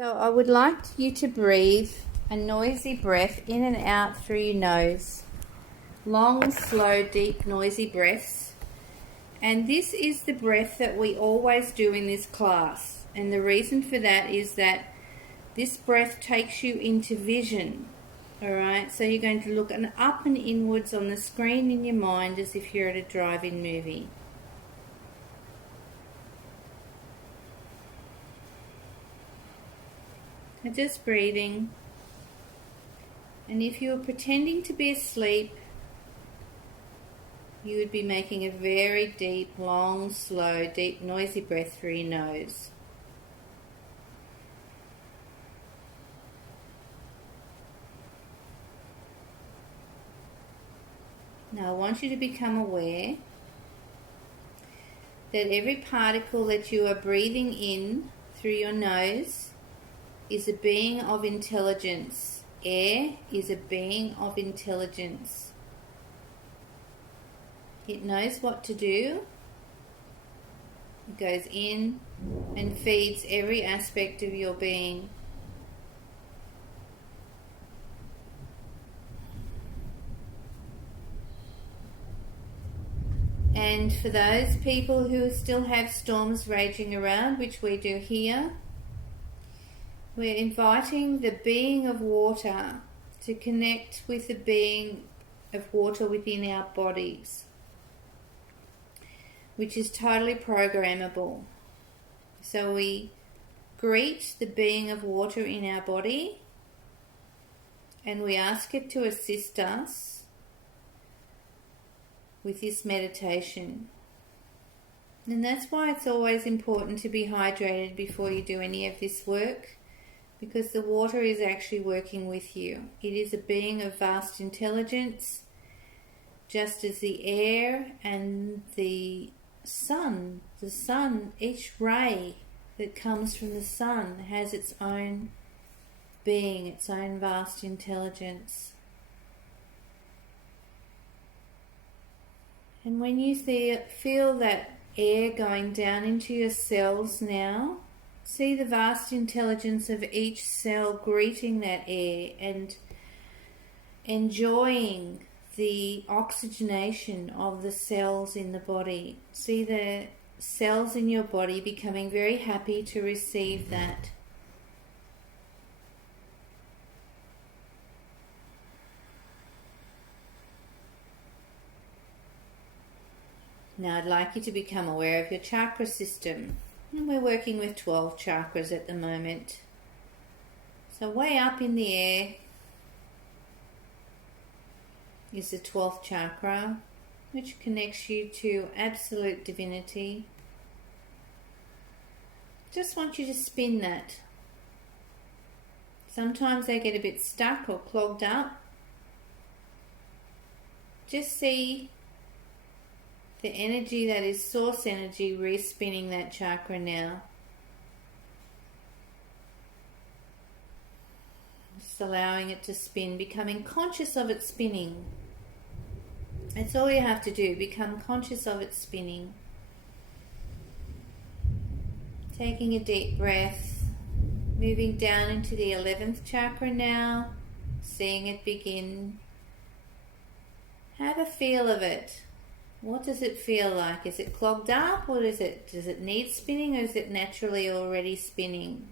So I would like you to breathe a noisy breath in and out through your nose. Long, slow, deep, noisy breaths. And this is the breath that we always do in this class. And the reason for that is that this breath takes you into vision. Alright, so you're going to look up and inwards on the screen in your mind as if you're at a drive-in movie. And just breathing. And if you were pretending to be asleep, you would be making a very deep, long, slow, deep, noisy breath through your nose. Now I want you to become aware that every particle that you are breathing in through your nose is a being of intelligence. Air is a being of intelligence. It knows what to do. It goes in and feeds every aspect of your being. And for those people who still have storms raging around, which we do here, we're inviting the being of water to connect with the being of water within our bodies, which is totally programmable. So we greet the being of water in our body and we ask it to assist us with this meditation. And that's why it's always important to be hydrated before you do any of this work, because the water is actually working with you. It is a being of vast intelligence, just as the air and the sun, each ray that comes from the sun has its own being, its own vast intelligence. And when you feel that air going down into your cells now, see the vast intelligence of each cell greeting that air and enjoying the oxygenation of the cells in the body. See the cells in your body becoming very happy to receive that. Now I'd like you to become aware of your chakra system. And we're working with 12 chakras at the moment. So way up in the air is the 12th chakra, which connects you to absolute divinity. Just want you to spin that. Sometimes they get a bit stuck or clogged up. Just see the energy that is source energy re-spinning that chakra now. Just allowing it to spin, becoming conscious of it spinning. That's all you have to do, become conscious of it spinning. Taking a deep breath, moving down into the 11th chakra now, seeing it begin. Have a feel of it. What does it feel like? Is it clogged up, or does it need spinning, or is it naturally already spinning?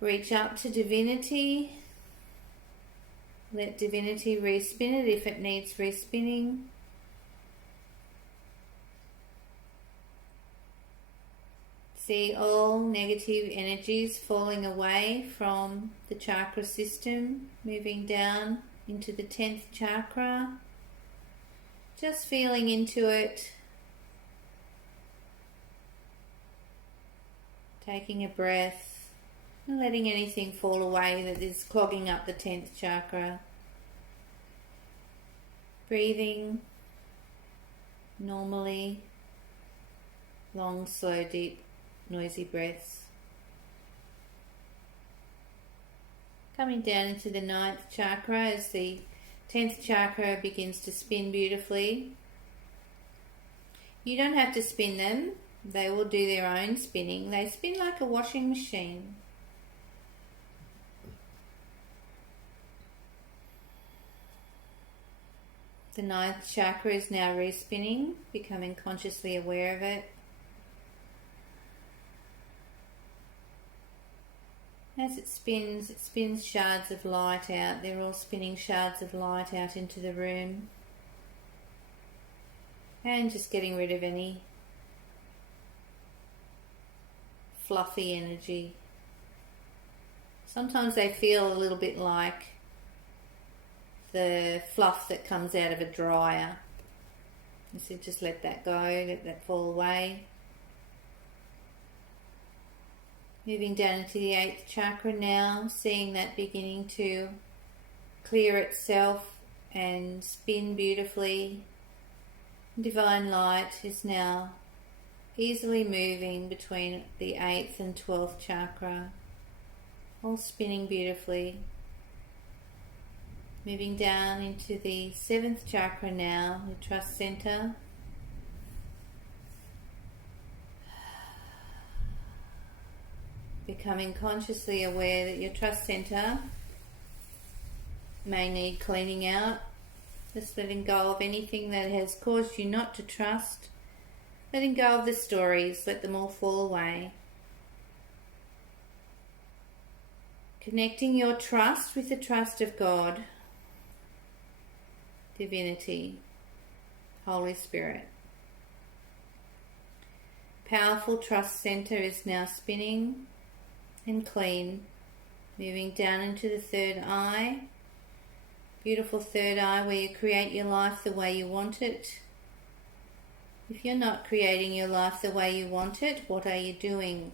Reach up to divinity. Let divinity re-spin it if it needs re-spinning. See all negative energies falling away from the chakra system, moving down into the 10th chakra, just feeling into it, taking a breath, and letting anything fall away that is clogging up the 10th chakra. Breathing normally, long, slow, deep, noisy breaths. Coming down into the 9th chakra as the 10th chakra begins to spin beautifully. You don't have to spin them. They will do their own spinning. They spin like a washing machine. The ninth chakra is now respinning, becoming consciously aware of it. As it spins shards of light out. They're all spinning shards of light out into the room. And just getting rid of any fluffy energy. Sometimes they feel a little bit like the fluff that comes out of a dryer. So just let that go, let that fall away. Moving down into the 8th chakra now, seeing that beginning to clear itself and spin beautifully. Divine light is now easily moving between the 8th and 12th chakra, all spinning beautifully. Moving down into the 7th chakra now, the trust center. Becoming consciously aware that your trust center may need cleaning out. Just letting go of anything that has caused you not to trust. Letting go of the stories, let them all fall away. Connecting your trust with the trust of God, Divinity, Holy Spirit. Powerful trust center is now spinning and clean, moving down into the third eye. Beautiful third eye where you create your life the way you want it. If you're not creating your life the way you want it, what are you doing?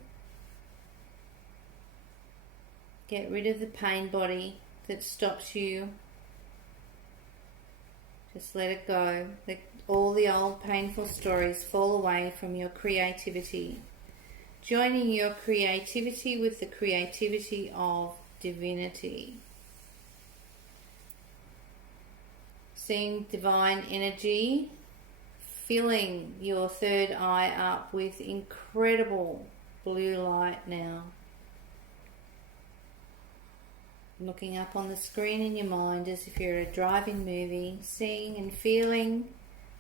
Get rid of the pain body that stops you. Just let it go. Let all the old painful stories fall away from your creativity. Joining your creativity with the creativity of divinity. Seeing divine energy filling your third eye up with incredible blue light now. Looking up on the screen in your mind as if you're at a drive-in movie, seeing and feeling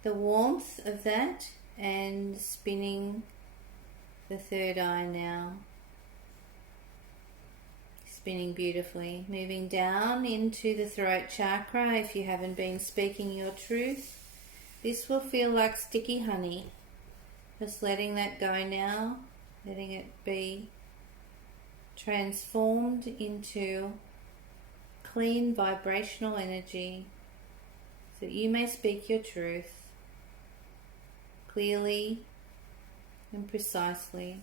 the warmth of that and spinning the third eye now. Spinning beautifully. Moving down into the throat chakra if you haven't been speaking your truth. This will feel like sticky honey. Just letting that go now. Letting it be transformed into clean vibrational energy so that you may speak your truth clearly and precisely.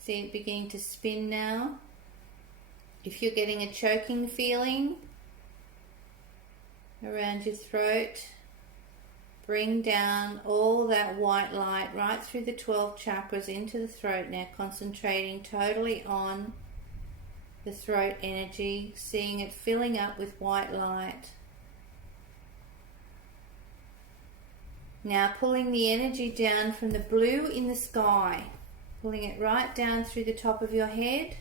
See it beginning to spin now. If you're getting a choking feeling around your throat, bring down all that white light right through the 12 chakras into the throat now, concentrating totally on the throat energy, seeing it filling up with white light. Now pulling the energy down from the blue in the sky, pulling it right down through the top of your head,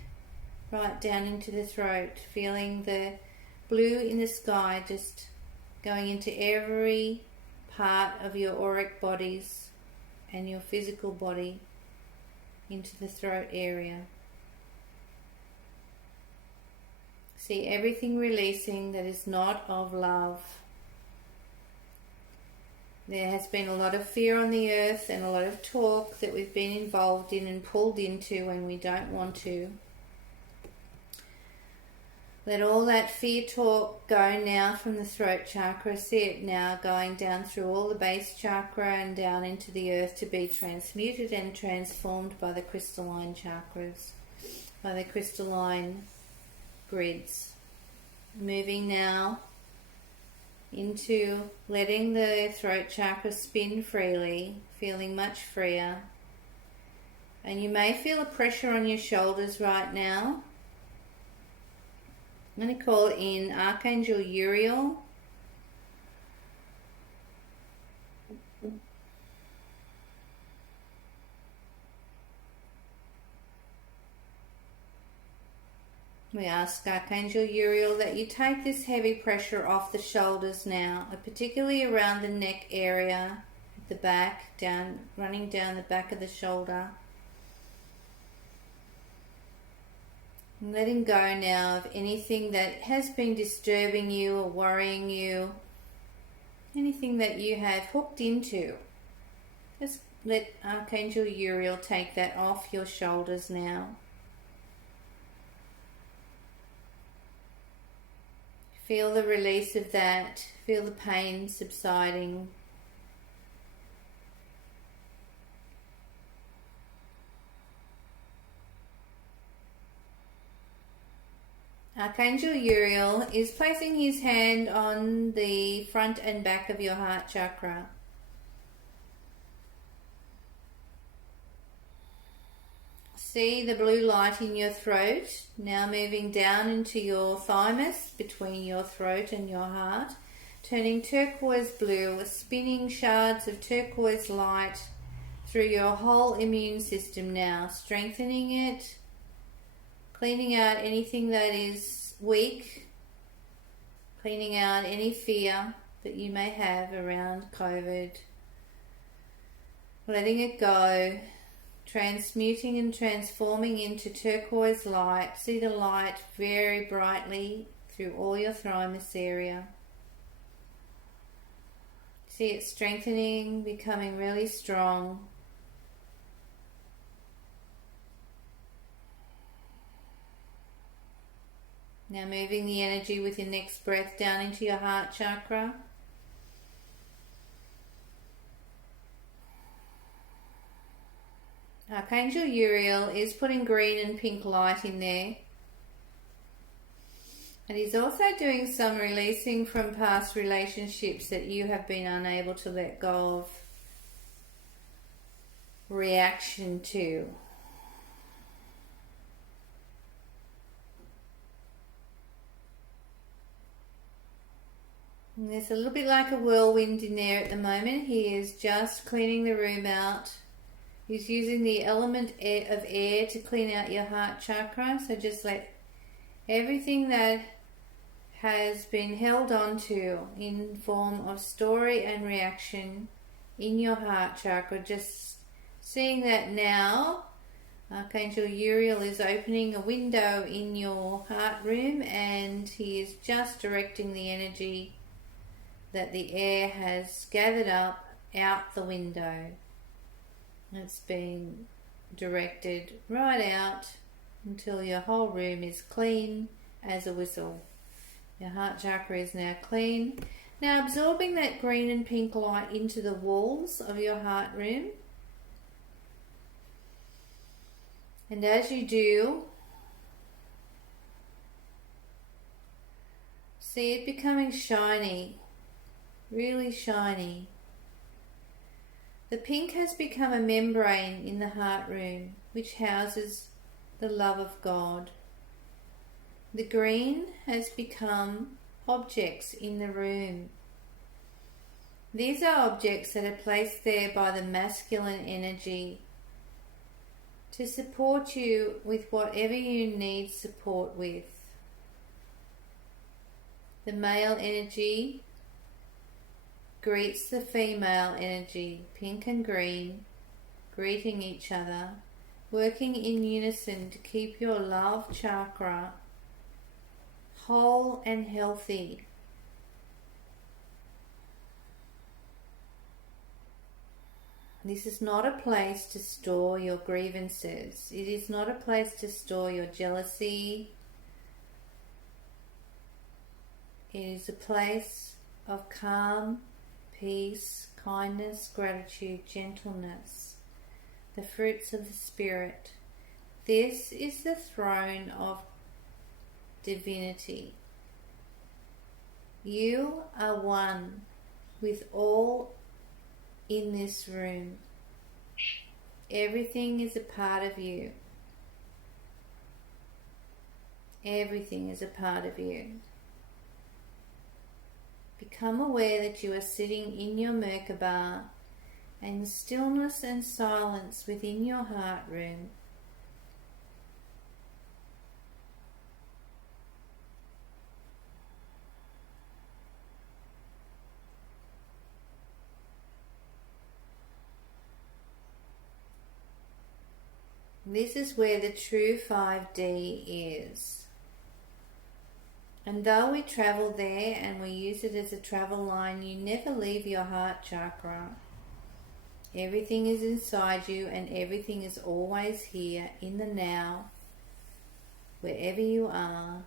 right down into the throat, feeling the blue in the sky just going into every part of your auric bodies and your physical body, into the throat area. See everything releasing that is not of love. There has been a lot of fear on the earth and a lot of talk that we've been involved in and pulled into when we don't want to. Let all that fear talk go now from the throat chakra. See it now going down through all the base chakra and down into the earth to be transmuted and transformed by the crystalline chakras, by the crystalline grids. Moving now into letting the throat chakra spin freely, feeling much freer. And you may feel a pressure on your shoulders right now. I'm going to call in Archangel Uriel. We ask Archangel Uriel that you take this heavy pressure off the shoulders now, particularly around the neck area, the back, down, running down the back of the shoulder. And letting go now of anything that has been disturbing you or worrying you, anything that you have hooked into. Just let Archangel Uriel take that off your shoulders now. Feel the release of that. Feel the pain subsiding. Archangel Uriel is placing his hand on the front and back of your heart chakra. See the blue light in your throat, now moving down into your thymus, between your throat and your heart, turning turquoise blue, spinning shards of turquoise light through your whole immune system now, strengthening it, cleaning out anything that is weak, cleaning out any fear that you may have around COVID, letting it go, transmuting and transforming into turquoise light. See the light very brightly through all your thymus area. See it strengthening, becoming really strong. Now moving the energy with your next breath down into your heart chakra. Archangel Uriel is putting green and pink light in there. And he's also doing some releasing from past relationships that you have been unable to let go of reaction to. And there's a little bit like a whirlwind in there at the moment. He is just cleaning the room out. He's using the element of air to clean out your heart chakra. So just let everything that has been held on to in form of story and reaction in your heart chakra, just seeing that now Archangel Uriel is opening a window in your heart room, and he is just directing the energy that the air has gathered up out the window. It's being directed right out until your whole room is clean as a whistle. Your heart chakra is now clean. Now absorbing that green and pink light into the walls of your heart room. And as you do, see it becoming shiny, really shiny. The pink has become a membrane in the heart room which houses the love of God. The green has become objects in the room. These are objects that are placed there by the masculine energy to support you with whatever you need support with. The male energy greets the female energy, pink and green, greeting each other, working in unison to keep your love chakra whole and healthy. This is not a place to store your grievances. It is not a place to store your jealousy. It is a place of calm, peace, kindness, gratitude, gentleness, the fruits of the Spirit. This is the throne of divinity. You are one with all in this room. Everything is a part of you. Everything is a part of you. Become aware that you are sitting in your Merkaba in stillness and silence within your heart room. This is where the true 5D is. And though we travel there and we use it as a travel line, you never leave your heart chakra. Everything is inside you and everything is always here in the now, wherever you are,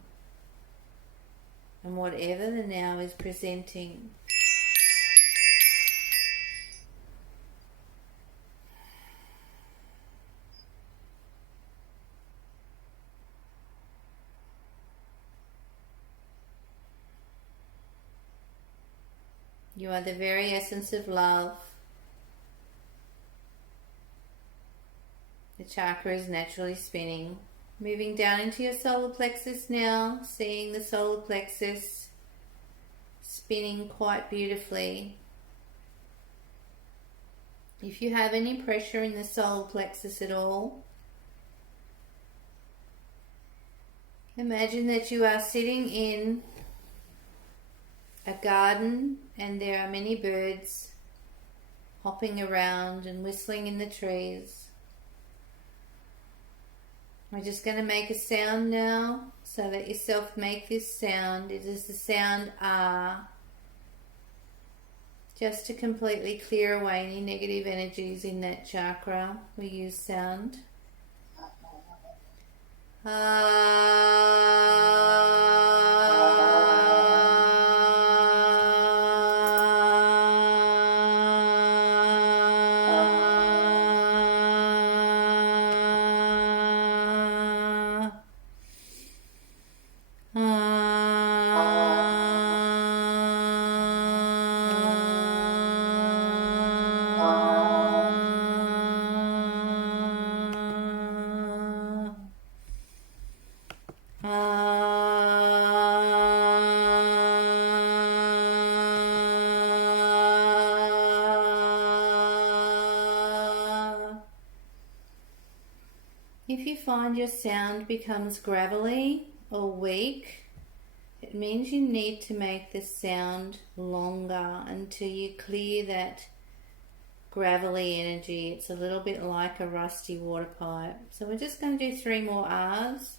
and whatever the now is presenting. You are the very essence of love. The chakra is naturally spinning. Moving down into your solar plexus now, seeing the solar plexus spinning quite beautifully. If you have any pressure in the solar plexus at all, imagine that you are sitting in a garden and there are many birds hopping around and whistling in the trees. We're just going to make a sound now, so let yourself make this sound. It is the sound ah, just to completely clear away any negative energies in that chakra. We use sound. If you find your sound becomes gravelly or weak, it means you need to make the sound longer until you clear that gravelly energy. It's a little bit like a rusty water pipe. So we're just going to do 3 more R's.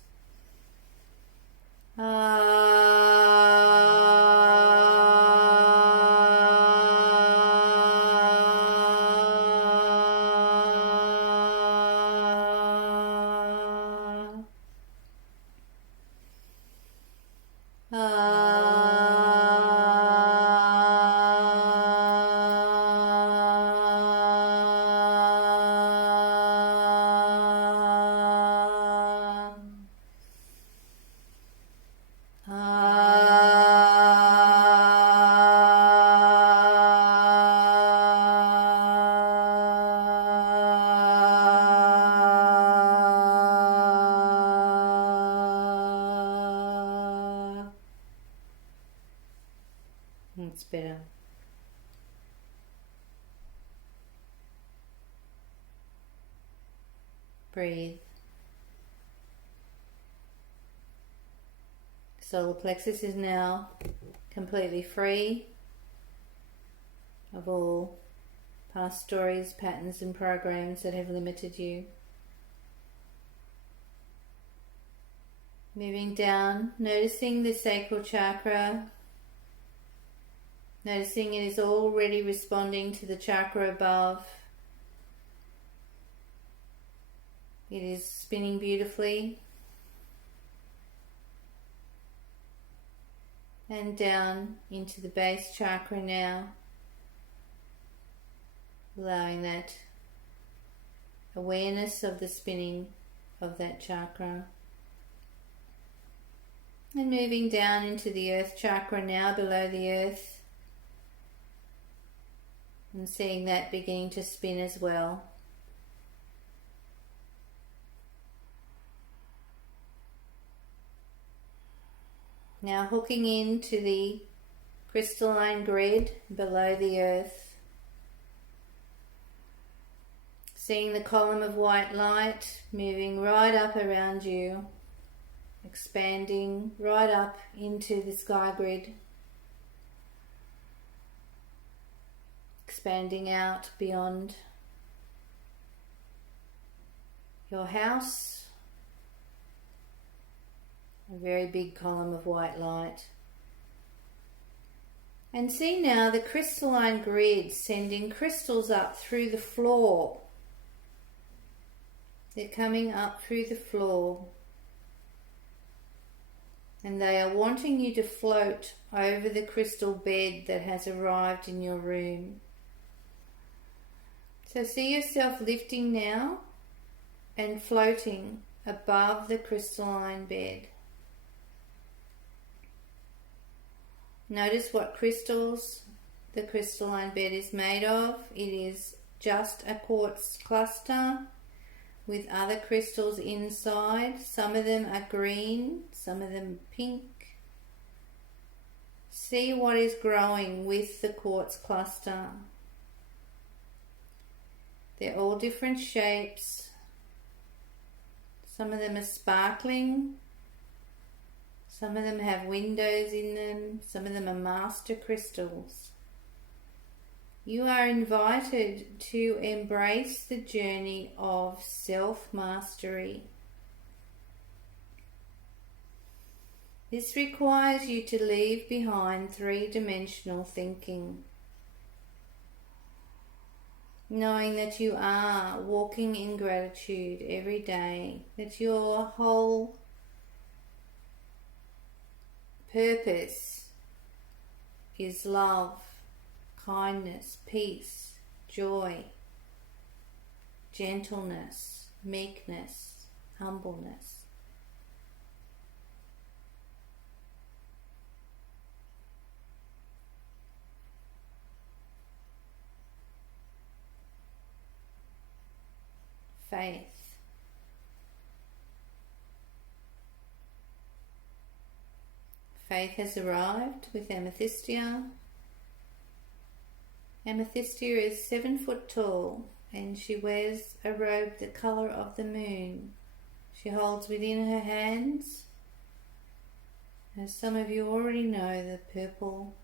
That's better. Breathe. Solar plexus is now completely free of all past stories, patterns and programs that have limited you. Moving down, noticing the sacral chakra, noticing it is already responding to the chakra above. It is spinning beautifully. And down into the base chakra now, allowing that awareness of the spinning of that chakra. And moving down into the earth chakra now, below the earth, and seeing that beginning to spin as well. Now hooking into the crystalline grid below the earth, seeing the column of white light moving right up around you, expanding right up into the sky grid, expanding out beyond your house, a very big column of white light. And see now the crystalline grid sending crystals up through the floor. They're coming up through the floor. And they are wanting you to float over the crystal bed that has arrived in your room. So see yourself lifting now and floating above the crystalline bed. Notice what crystals the crystalline bed is made of. It is just a quartz cluster with other crystals inside. Some of them are green, some of them pink. See what is growing with the quartz cluster. They're all different shapes. Some of them are sparkling. Some of them have windows in them. Some of them are master crystals. You are invited to embrace the journey of self-mastery. This requires you to leave behind three-dimensional thinking, knowing that you are walking in gratitude every day, that your whole purpose is love, kindness, peace, joy, gentleness, meekness, humbleness. Faith. Faith has arrived with Amethystia. Amethystia is 7 foot tall and she wears a robe the colour of the moon. She holds within her hands, as some of you already know, the purple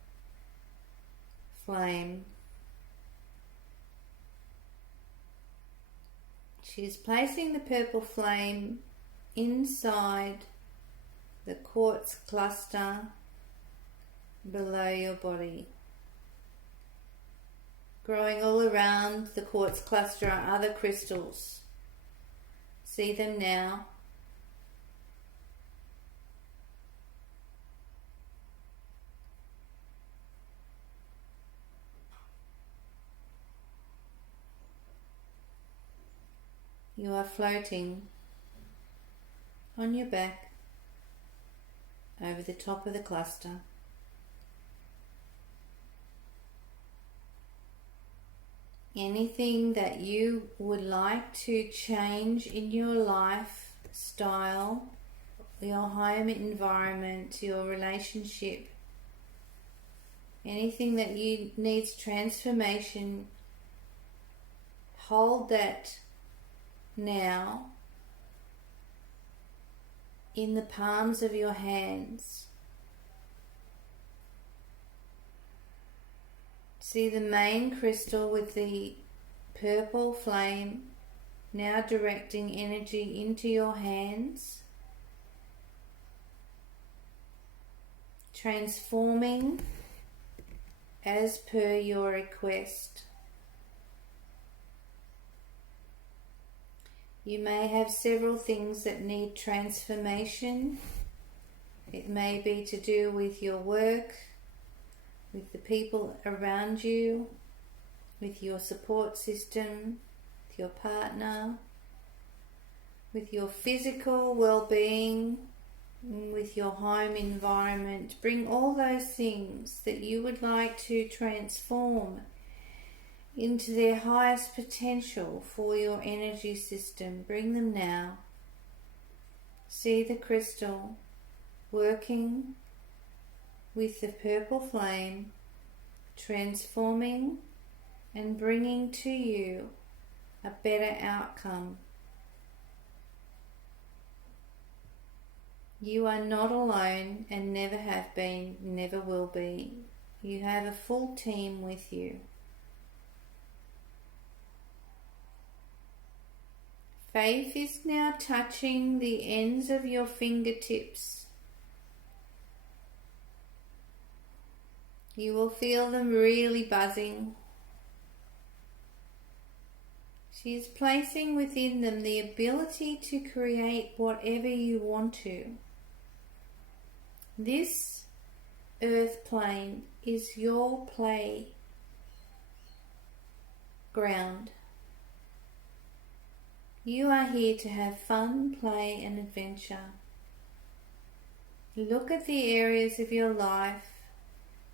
flame. She's placing the purple flame inside the quartz cluster below your body. Growing all around the quartz cluster are other crystals. See them now. You are floating on your back over the top of the cluster. Anything that you would like to change in your lifestyle, your home environment, your relationship, anything that you needs transformation, hold that now in the palms of your hands. See the main crystal with the purple flame now directing energy into your hands, transforming as per your request. You may have several things that need transformation. It may be to do with your work, with the people around you, with your support system, with your partner, with your physical well-being, with your home environment. Bring all those things that you would like to transform into their highest potential for your energy system. Bring them now. See the crystal working with the purple flame, transforming and bringing to you a better outcome. You are not alone and never have been, never will be. You have a full team with you. Faith is now touching the ends of your fingertips. You will feel them really buzzing. She is placing within them the ability to create whatever you want to. This earth plane is your play ground. You are here to have fun, play and adventure. Look at the areas of your life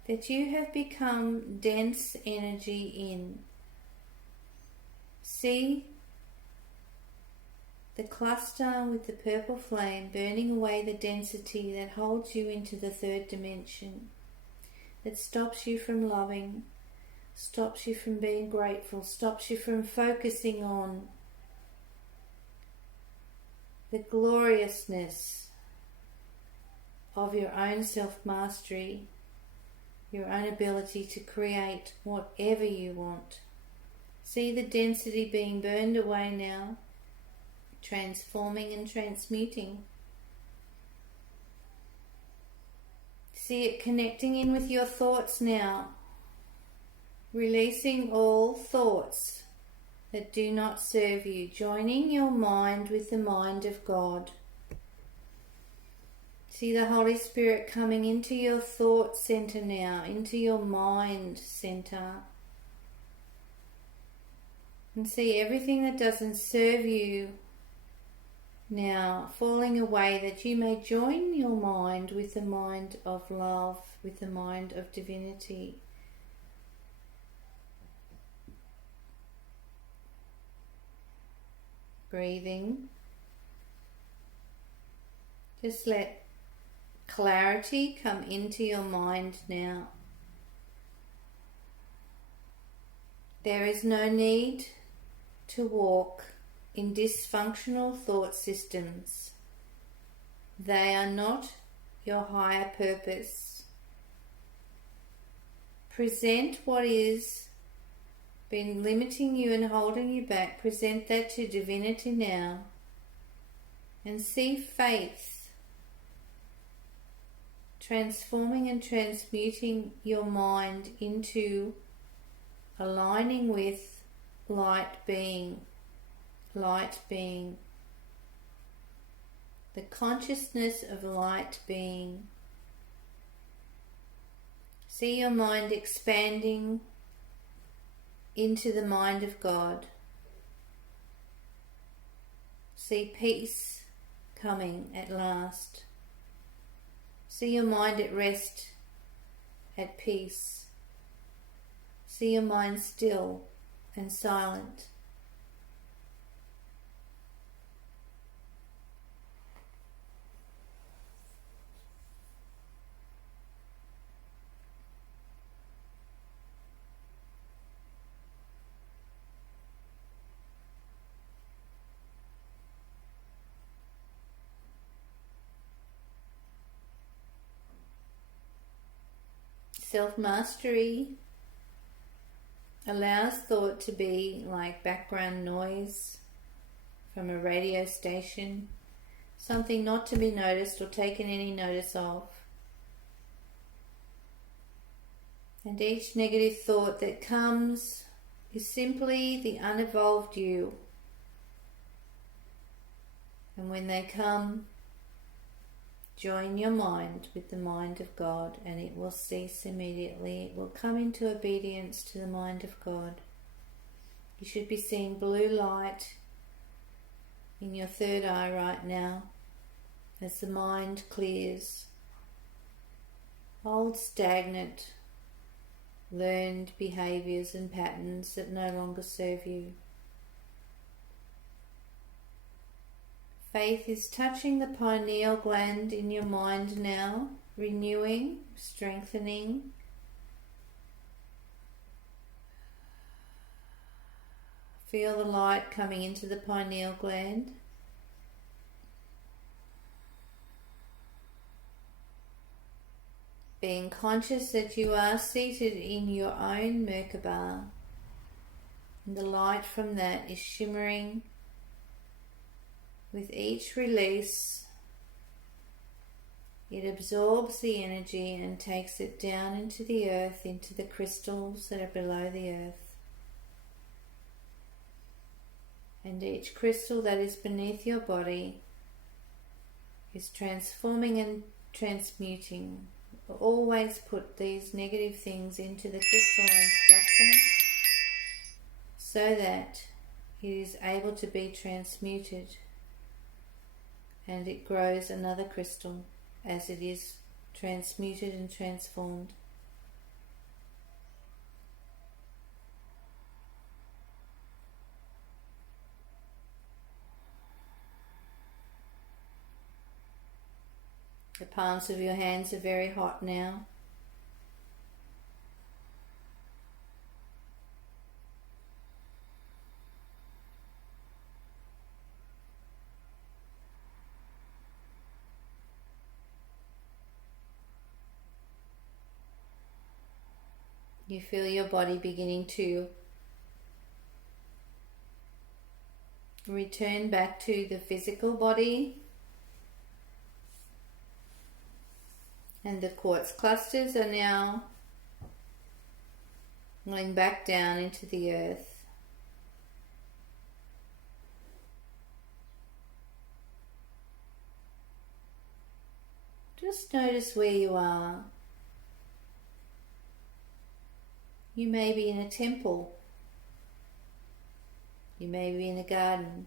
that you have become dense energy in. See the cluster with the purple flame burning away the density that holds you into the third dimension, that stops you from loving, stops you from being grateful, stops you from focusing on the gloriousness of your own self-mastery, your own ability to create whatever you want. See the density being burned away now, transforming and transmuting. See it connecting in with your thoughts now, releasing all thoughts that do not serve you, joining your mind with the mind of God. See the Holy Spirit coming into your thought center now, into your mind center. And see everything that doesn't serve you now falling away, that you may join your mind with the mind of love, with the mind of divinity. Breathing. Just let clarity come into your mind now. There is no need to walk in dysfunctional thought systems. They are not your higher purpose. Present what is been limiting you and holding you back. Present that to divinity now, and see faith transforming and transmuting your mind into aligning with light being, the consciousness of light being. See your mind expanding into the mind of God. See peace coming at last. See your mind at rest, at peace. See your mind still and silent. Self-mastery allows thought to be like background noise from a radio station, something not to be noticed or taken any notice of. And each negative thought that comes is simply the unevolved you. And when they come, join your mind with the mind of God, and it will cease immediately. It will come into obedience to the mind of God. You should be seeing blue light in your third eye right now as the mind clears. Old stagnant, learned behaviours and patterns that no longer serve you. Faith is touching the pineal gland in your mind now, renewing, strengthening. Feel the light coming into the pineal gland. Being conscious that you are seated in your own Merkaba, and the light from that is shimmering With each release, it absorbs the energy and takes it down into the earth, into the crystals that are below the earth. And each crystal that is beneath your body is transforming and transmuting. Always put these negative things into the crystalline structure so that it is able to be transmuted and it grows another crystal as it is transmuted and transformed. The palms of your hands are very hot now. You feel your body beginning to return back to the physical body, and the quartz clusters are now going back down into the earth. Just notice where you are. You may be in a temple. You may be in a garden.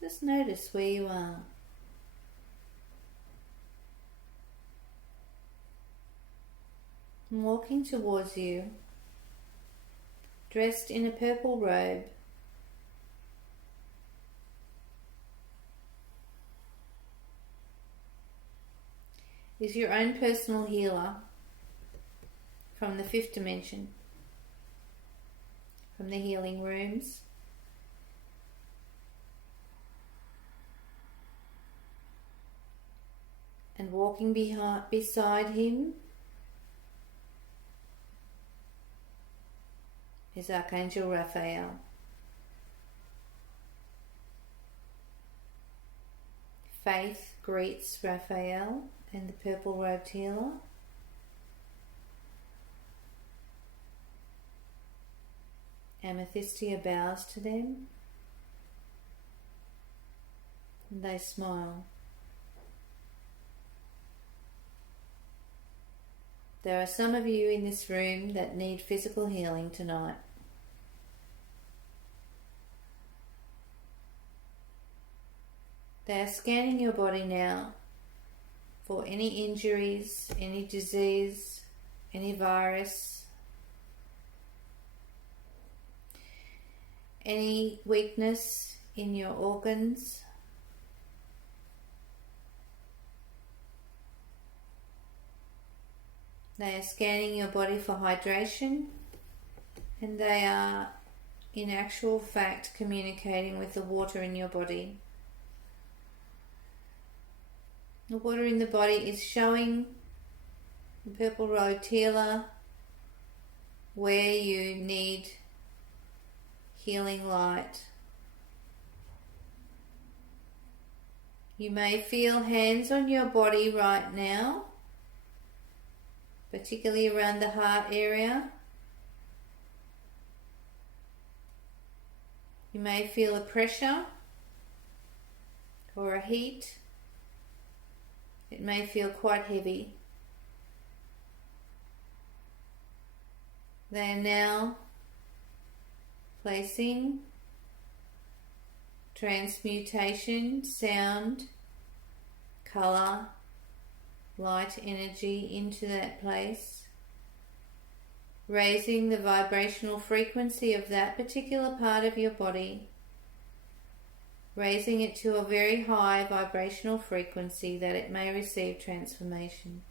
Just notice where you are. And walking towards you, dressed in a purple robe, is your own personal healer from the fifth dimension, from the healing rooms. And walking beside him is Archangel Raphael. Faith greets Raphael and the purple robed healer. Amethystia bows to them and they smile. There are some of you in this room that need physical healing tonight. They are scanning your body now for any injuries, any disease, any virus, any weakness in your organs. They are scanning your body for hydration, and they are in actual fact communicating with the water in your body. The water in the body is showing the purple robed healer where you need healing light. You may feel hands on your body right now, particularly around the heart area. You may feel a pressure or a heat. It may feel quite heavy. They are now placing transmutation, sound, colour, light energy into that place, raising the vibrational frequency of that particular part of your body, raising it to a very high vibrational frequency that it may receive transformation.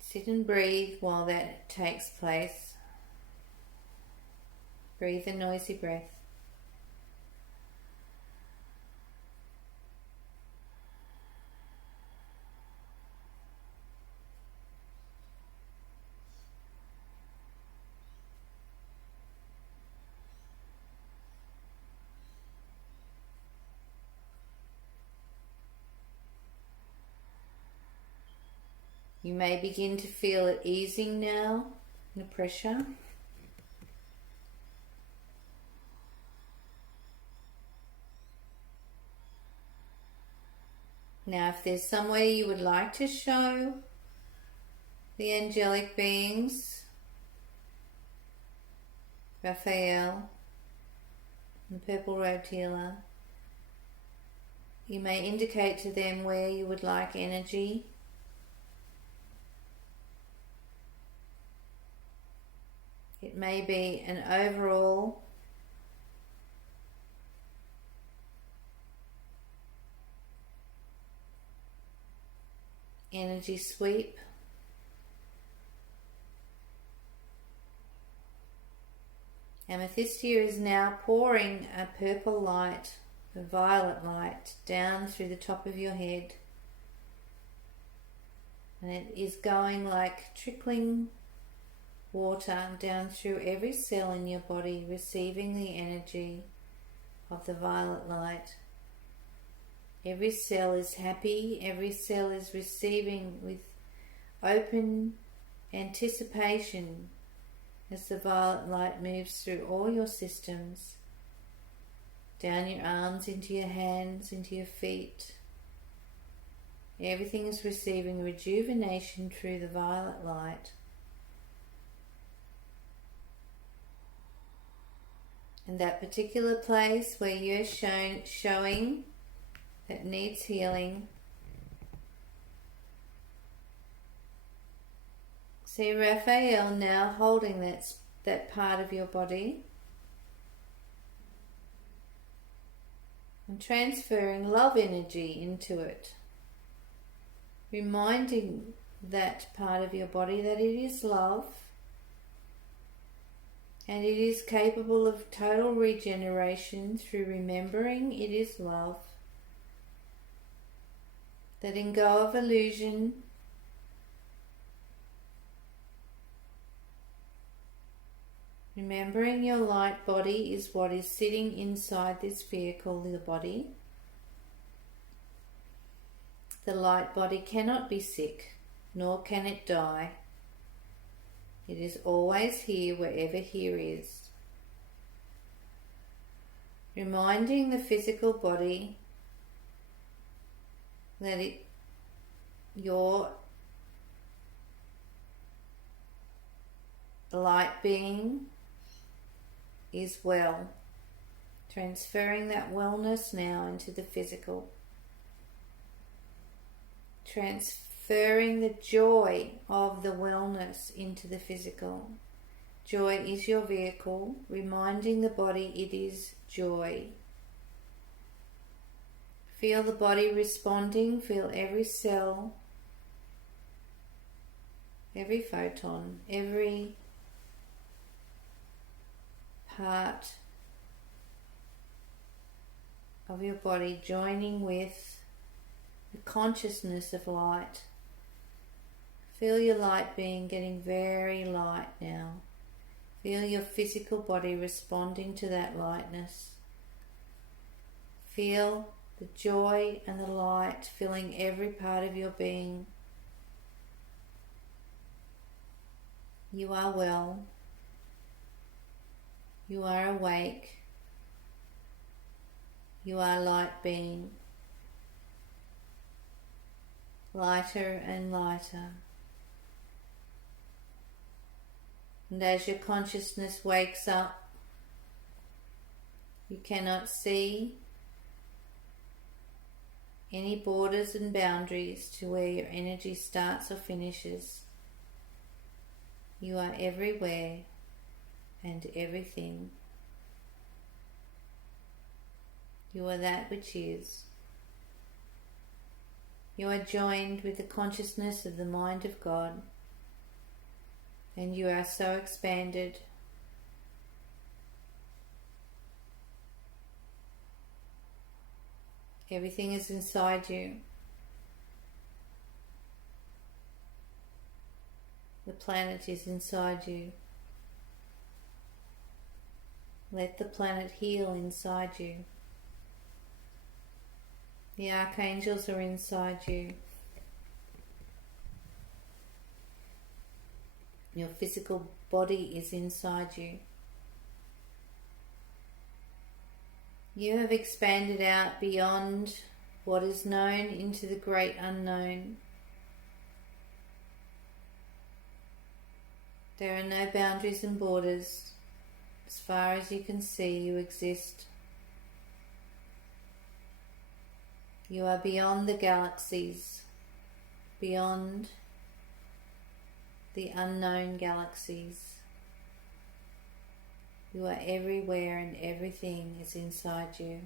Sit and breathe while that takes place. Breathe a noisy breath. You may begin to feel it easing now, the pressure. Now, if there's somewhere you would like to show the angelic beings, Raphael, the purple robed healer, you may indicate to them where you would like energy. It may be an overall energy sweep. Amethystia is now pouring a purple light, a violet light, down through the top of your head. And it is going like trickling water down through every cell in your body, receiving the energy of the violet light. Every cell is happy, every cell is receiving with open anticipation as the violet light moves through all your systems, down your arms, into your hands, into your feet. Everything is receiving rejuvenation through the violet light. And that particular place where you're showing that needs healing, see Raphael now holding that part of your body and transferring love energy into it, reminding that part of your body that it is love and it is capable of total regeneration through remembering it is love. Letting go of illusion, remembering your light body is what is sitting inside this vehicle, the body. The light body cannot be sick, nor can it die. It is always here wherever here is. Reminding the physical body that your light being is well. Transferring that wellness now into the physical. Transferring the joy of the wellness into the physical. Joy is your vehicle, reminding the body it is joy. Feel the body responding, feel every cell, every photon, every part of your body joining with the consciousness of light. Feel your light being getting very light now. Feel your physical body responding to that lightness. Feel the joy and the light filling every part of your being. You are well. You are awake. You are light being. Lighter and lighter. And as your consciousness wakes up, you cannot see any borders and boundaries to where your energy starts or finishes. You are everywhere and everything. You are that which is. You are joined with the consciousness of the mind of God, and you are so expanded. Everything is inside you. The planet is inside you. Let the planet heal inside you. The archangels are inside you. Your physical body is inside you. You have expanded out beyond what is known into the great unknown. There are no boundaries and borders. As far as you can see, you exist. You are beyond the galaxies, beyond the unknown galaxies. You are everywhere and everything is inside you.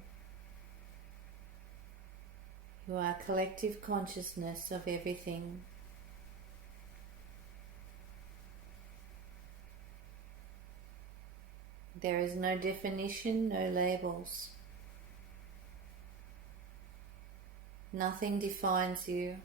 You are collective consciousness of everything. There is no definition, no labels. Nothing defines you.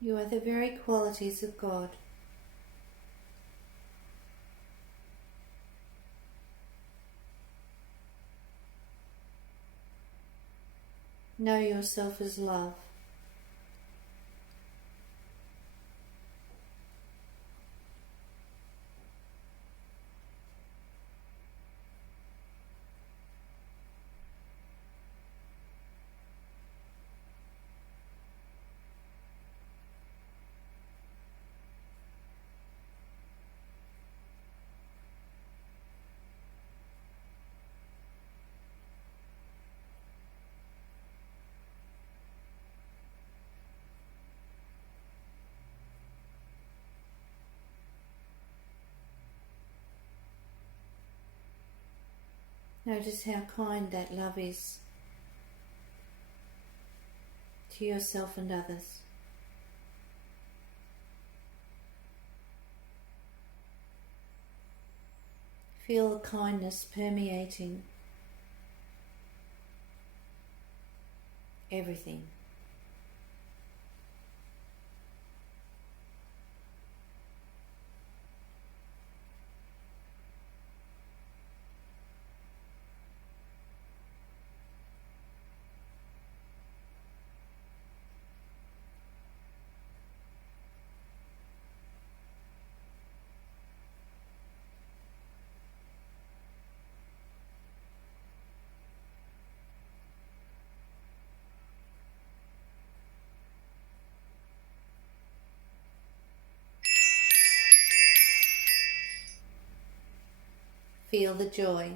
You are the very qualities of God. Know yourself as love. Notice how kind that love is to yourself and others. Feel the kindness permeating everything. Feel the joy.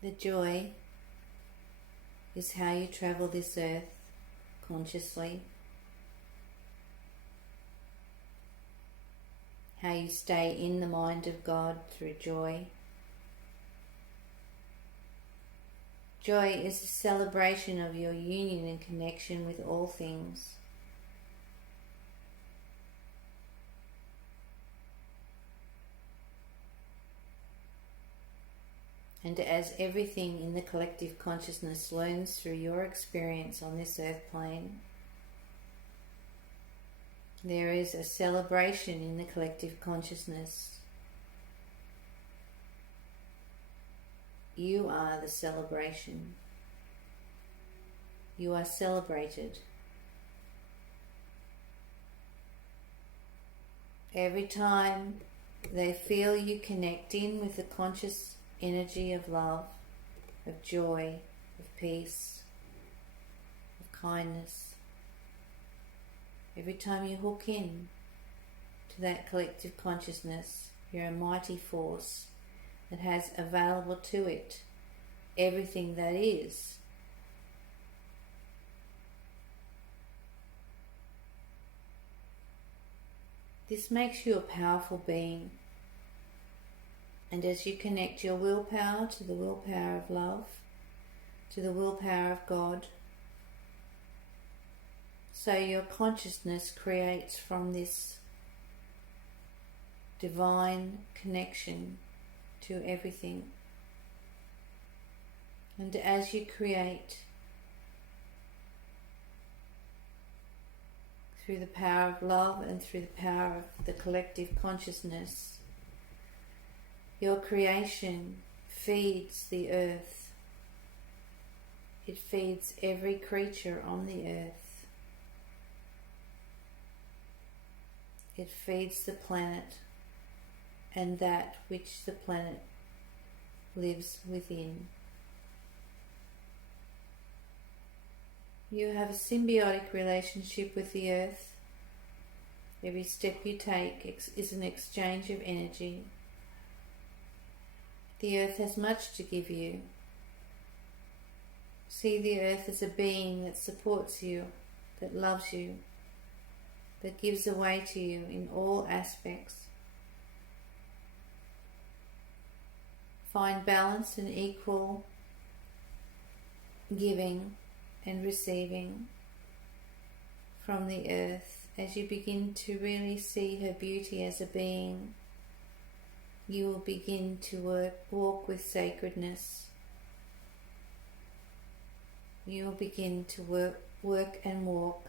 The joy is how you travel this earth consciously, how you stay in the mind of God through joy. Joy is a celebration of your union and connection with all things. And as everything in the collective consciousness learns through your experience on this earth plane, there is a celebration in the collective consciousness. You are the celebration. You are celebrated. Every time they feel you connect in with the conscious energy of love, of joy, of peace, of kindness, every time you hook in to that collective consciousness, you're a mighty force that has available to it everything that is. This makes you a powerful being. And as you connect your willpower to the willpower of love, to the willpower of God, so your consciousness creates from this divine connection to everything. And as you create through the power of love and through the power of the collective consciousness, your creation feeds the earth. It feeds every creature on the earth. It feeds the planet and that which the planet lives within. You have a symbiotic relationship with the earth. Every step you take is an exchange of energy. The earth has much to give you. See the earth as a being that supports you, that loves you, that gives away to you in all aspects. Find balance and equal giving and receiving from the earth. As you begin to really see her beauty as a being, you will begin to walk with sacredness. You will begin to work and walk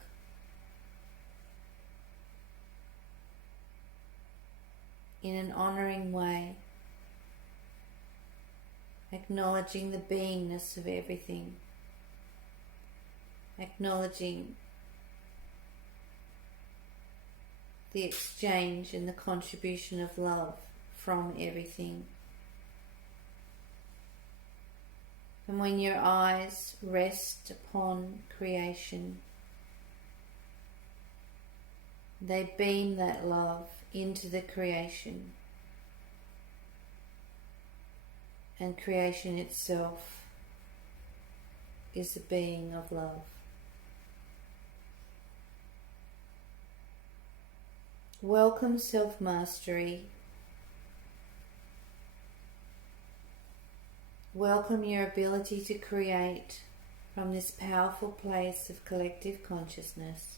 in an honouring way, acknowledging the beingness of everything, acknowledging the exchange and the contribution of love from everything. And when your eyes rest upon creation, they beam that love into the creation, and creation itself is a being of love. Welcome self-mastery. Welcome your ability to create from this powerful place of collective consciousness.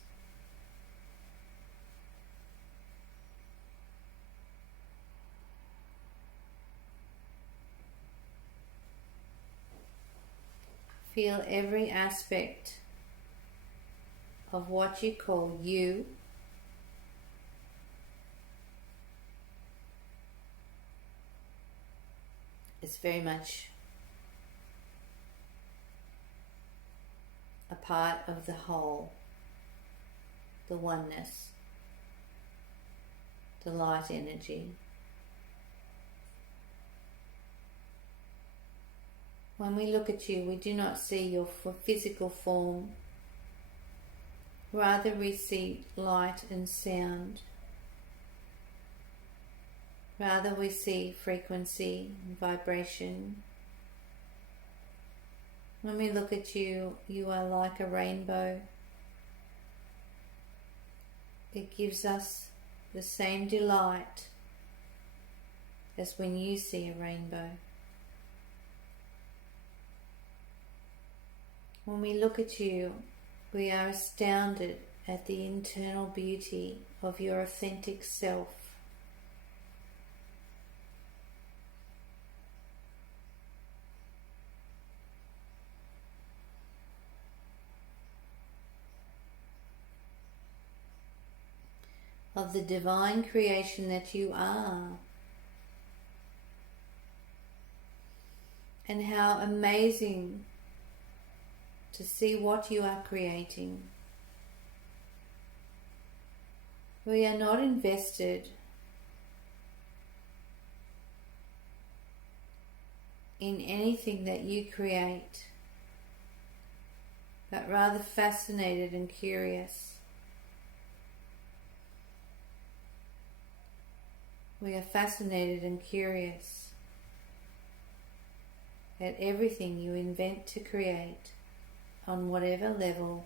Feel every aspect of what you call you is very much a part of the whole, the oneness, the light energy. When we look at you, we do not see your physical form. Rather, we see light and sound. Rather, we see frequency and vibration. When we look at you, you are like a rainbow. It gives us the same delight as when you see a rainbow. When we look at you, we are astounded at the internal beauty of your authentic self. of the divine creation that you are. And how amazing to see what you are creating. We are not invested in anything that you create, but rather fascinated and curious. We are fascinated and curious at everything you invent to create on whatever level,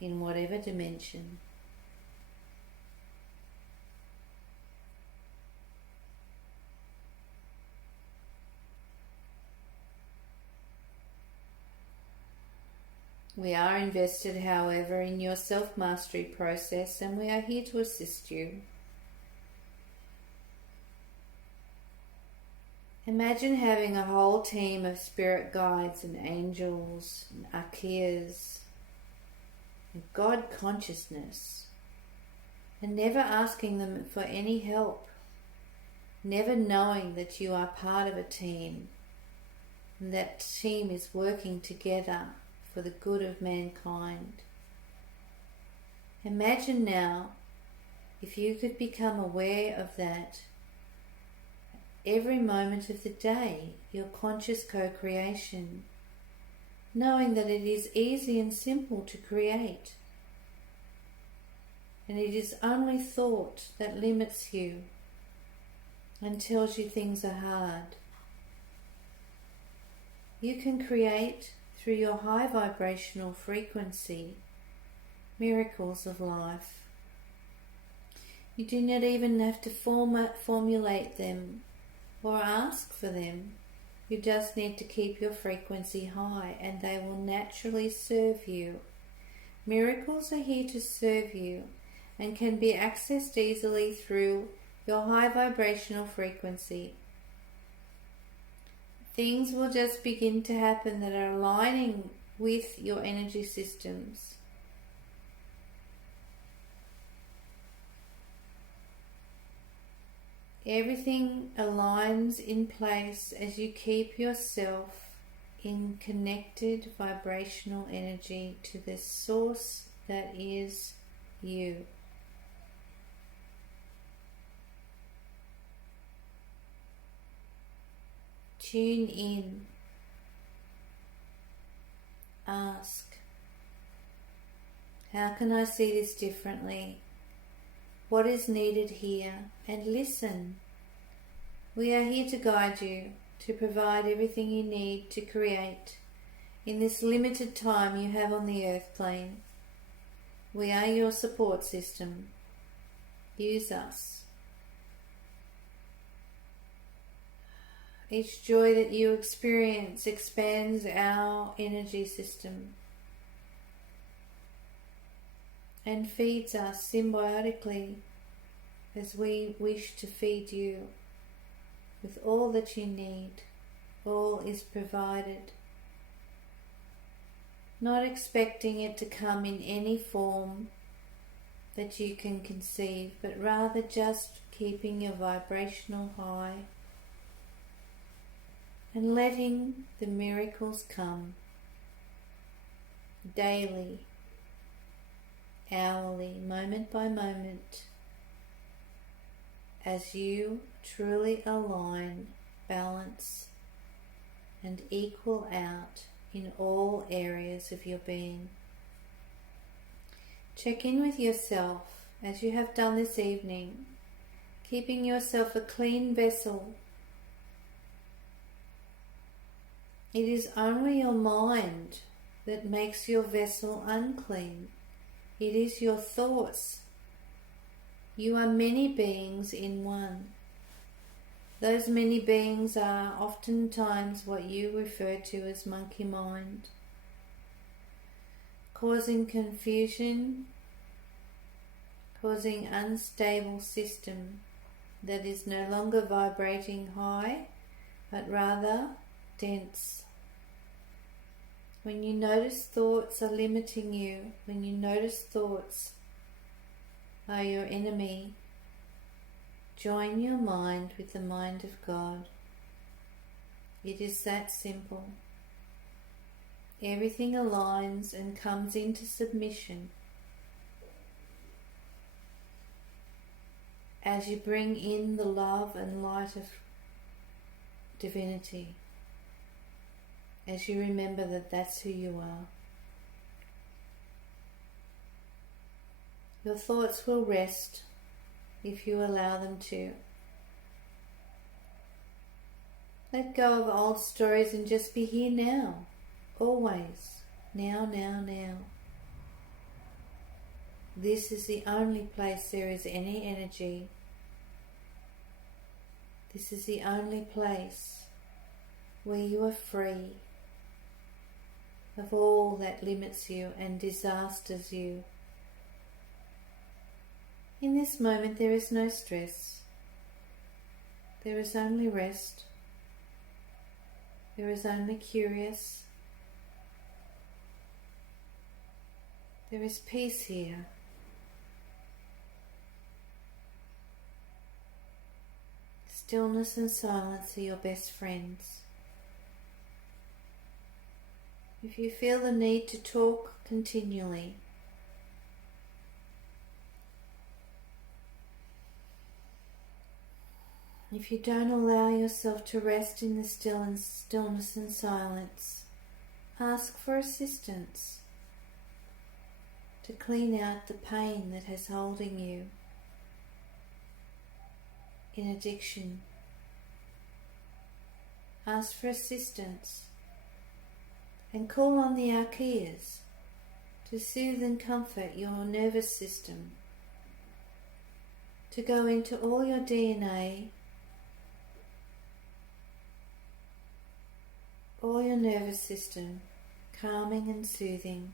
in whatever dimension. We are invested, however, in your self-mastery process, and we are here to assist you. Imagine having a whole team of spirit guides and angels and archeas and God consciousness, and never asking them for any help, never knowing that you are part of a team and that team is working together for the good of mankind. Imagine now if you could become aware of that every moment of the day, your conscious co-creation, knowing that it is easy and simple to create, and it is only thought that limits you and tells you things are hard. You can create through your high vibrational frequency miracles of life. You do not even have to formulate them or ask for them. You just need to keep your frequency high and they will naturally serve you. Miracles are here to serve you and can be accessed easily through your high vibrational frequency. Things will just begin to happen that are aligning with your energy systems. Everything aligns in place as you keep yourself in connected vibrational energy to the source that is you. Tune in. Ask, how can I see this differently? What is needed here? And listen. We are here to guide you, to provide everything you need to create in this limited time you have on the earth plane. We are your support system. Use us. Each joy that you experience expands our energy system and feeds us symbiotically as we wish to feed you with all that you need. All is provided. Not expecting it to come in any form that you can conceive, but rather just keeping your vibrational high and letting the miracles come daily, hourly, moment by moment, as you truly align, balance, and equal out in all areas of your being. Check in with yourself as you have done this evening, keeping yourself a clean vessel. It is only your mind that makes your vessel unclean. It is your thoughts. You are many beings in one. Those many beings are oftentimes what you refer to as monkey mind, causing confusion, causing unstable system that is no longer vibrating high, but rather dense. When you notice thoughts are limiting you, when you notice thoughts are your enemy, join your mind with the mind of God. It is that simple. Everything aligns and comes into submission as you bring in the love and light of divinity, as you remember that that's who you are. Your thoughts will rest if you allow them to. Let go of old stories and just be here now, always, now, now, now. This is the only place there is any energy. This is the only place where you are free of all that limits you and disasters you. In this moment there is no stress. There is only rest. There is only curious. There is peace here. Stillness and silence are your best friends. If you feel the need to talk continually, if you don't allow yourself to rest in the stillness and silence, ask for assistance to clean out the pain that is holding you in addiction. Ask for assistance and call on the archeas to soothe and comfort your nervous system, to go into all your DNA, all your nervous system, calming and soothing,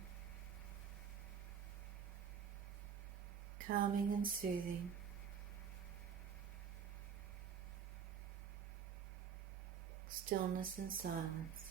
calming and soothing. Stillness and silence.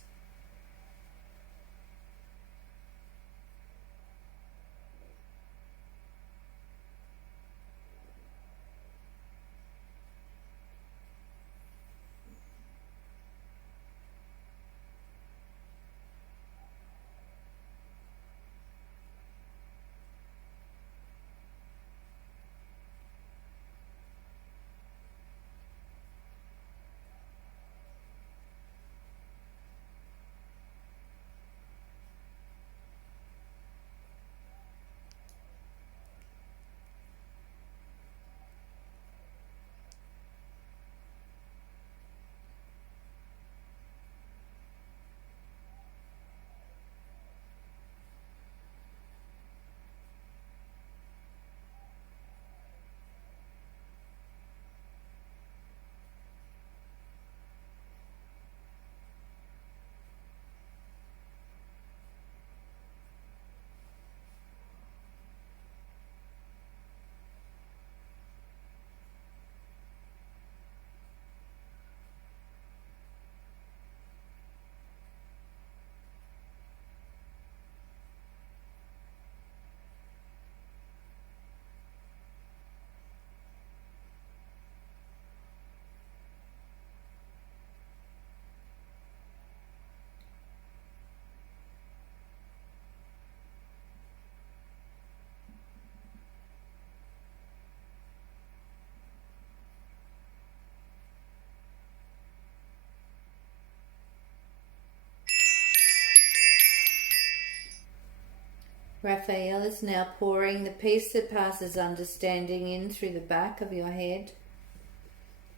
Raphael is now pouring the peace that passes understanding in through the back of your head,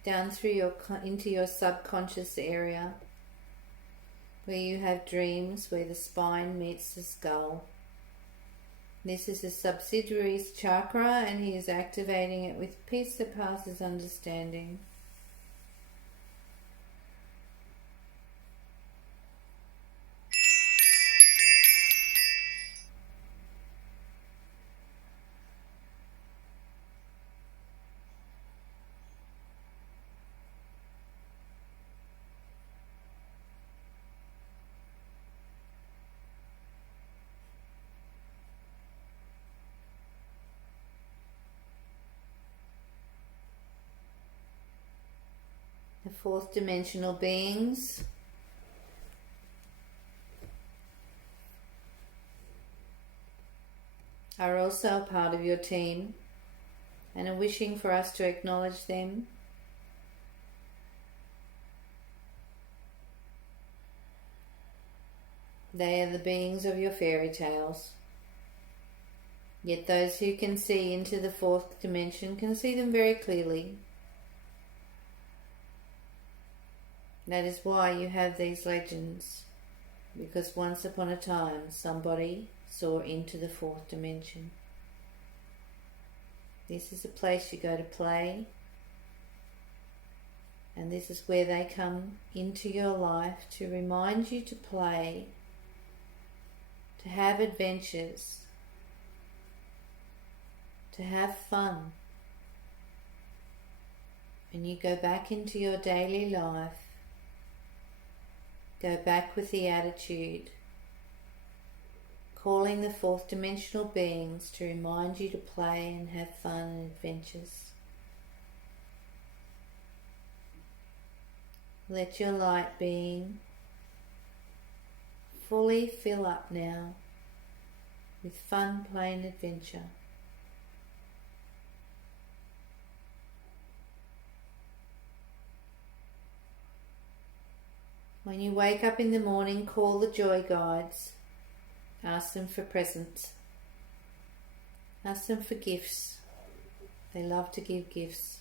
down through into your subconscious area, where you have dreams, where the spine meets the skull. This is a subsidiary chakra, and he is activating it with peace that passes understanding. fourth dimensional beings are also a part of your team and are wishing for us to acknowledge them. They are the beings of your fairy tales. Yet those who can see into the fourth dimension can see them very clearly. That is why you have these legends, because once upon a time somebody saw into the fourth dimension. This is a place you go to play, and this is where they come into your life to remind you to play, to have adventures, to have fun. And you go back into your daily life, go back with the attitude, calling the fourth dimensional beings to remind you to play and have fun and adventures. Let your light being fully fill up now with fun, play and adventure. When you wake up in the morning, call the joy guides. Ask them for presents. Ask them for gifts. They love to give gifts.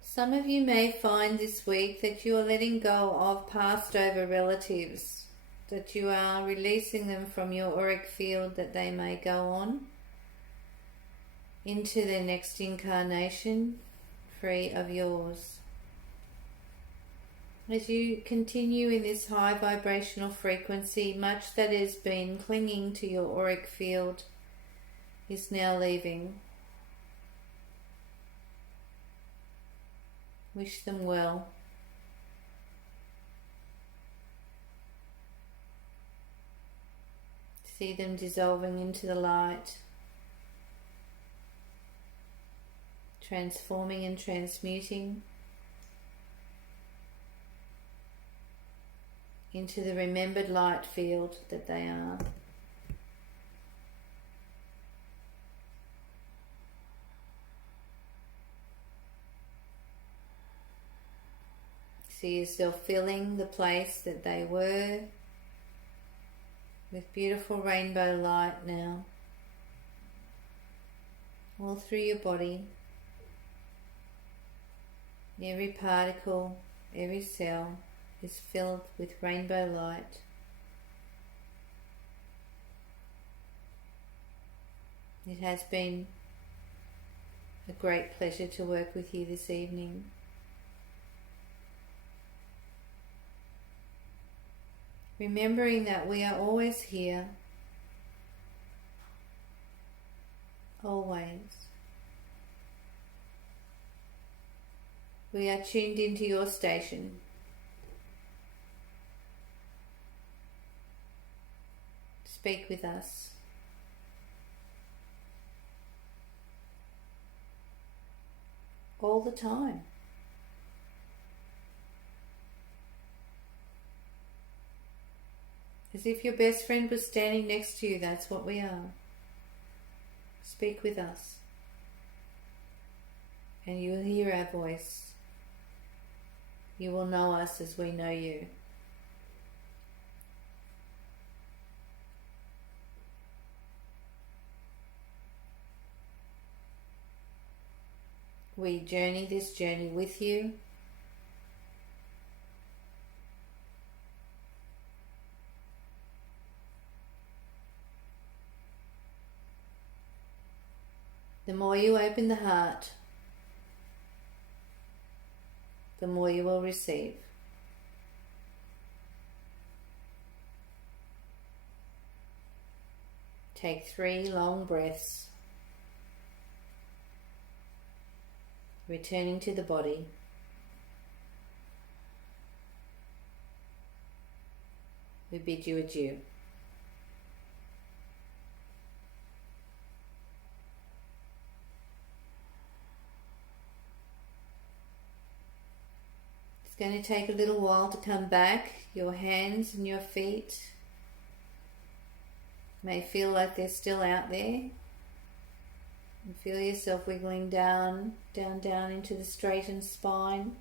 Some of you may find this week that you are letting go of passed over relatives, that you are releasing them from your auric field, that they may go on into their next incarnation free of yours. As you continue in this high vibrational frequency, much that has been clinging to your auric field is now leaving. Wish them well. See them dissolving into the light, transforming and transmuting into the remembered light field that they are. See yourself filling the place that they were with beautiful rainbow light now, all through your body. Every particle, every cell is filled with rainbow light. It has been a great pleasure to work with you this evening. Remembering that we are always here, always. We are tuned into your station. Speak with us. All the time. As if your best friend was standing next to you, that's what we are. Speak with us. And you will hear our voice. You will know us as we know you. We journey this journey with you. The more you open the heart, the more you will receive. Take 3 long breaths, returning to the body. We bid you adieu. It's going to take a little while to come back. Your hands and your feet may feel like they're still out there. And feel yourself wiggling down into the straightened spine.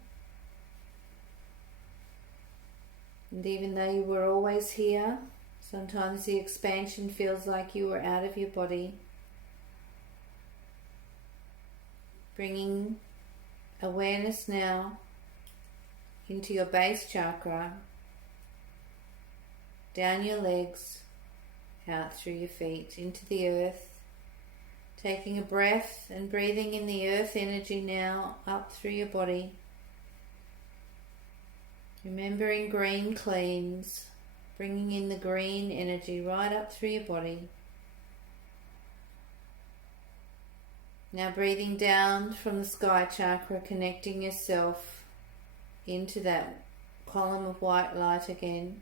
And even though you were always here, sometimes the expansion feels like you were out of your body. Bringing awareness now into your base chakra, down your legs, out through your feet, into the earth. Taking a breath and breathing in the earth energy now up through your body. Remembering green cleans, bringing in the green energy right up through your body. Now breathing down from the sky chakra, connecting yourself into that column of white light again.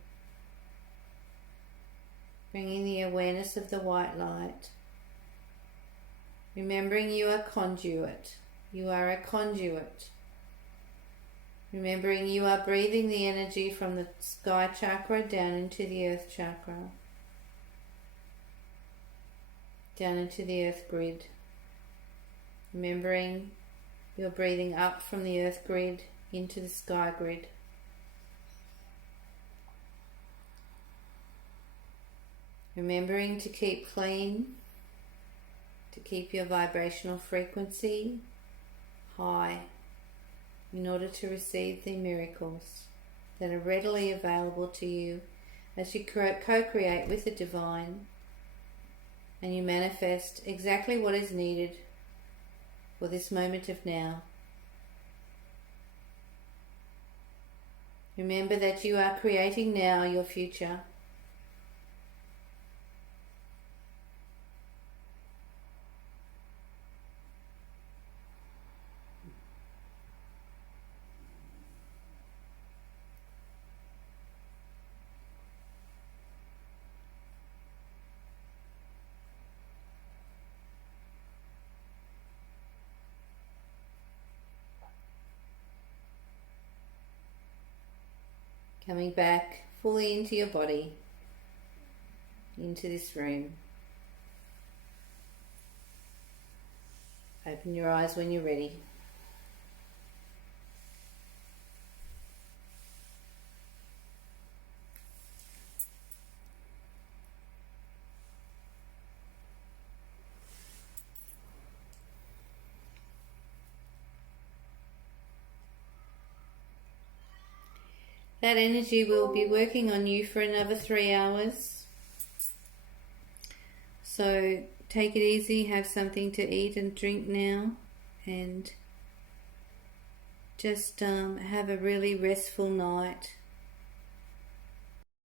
Bringing the awareness of the white light. Remembering you are conduit. You are a conduit. Remembering you are breathing the energy from the sky chakra down into the earth chakra. Down into the earth grid. Remembering you're breathing up from the earth grid into the sky grid. Remembering to keep clean, to keep your vibrational frequency high in order to receive the miracles that are readily available to you as you co-create with the divine and you manifest exactly what is needed for this moment of now. Remember that you are creating now your future. Coming back fully into your body, into this room. Open your eyes when you're ready. That energy will be working on you for another 3 hours. So take it easy, have something to eat and drink now, and just have a really restful night.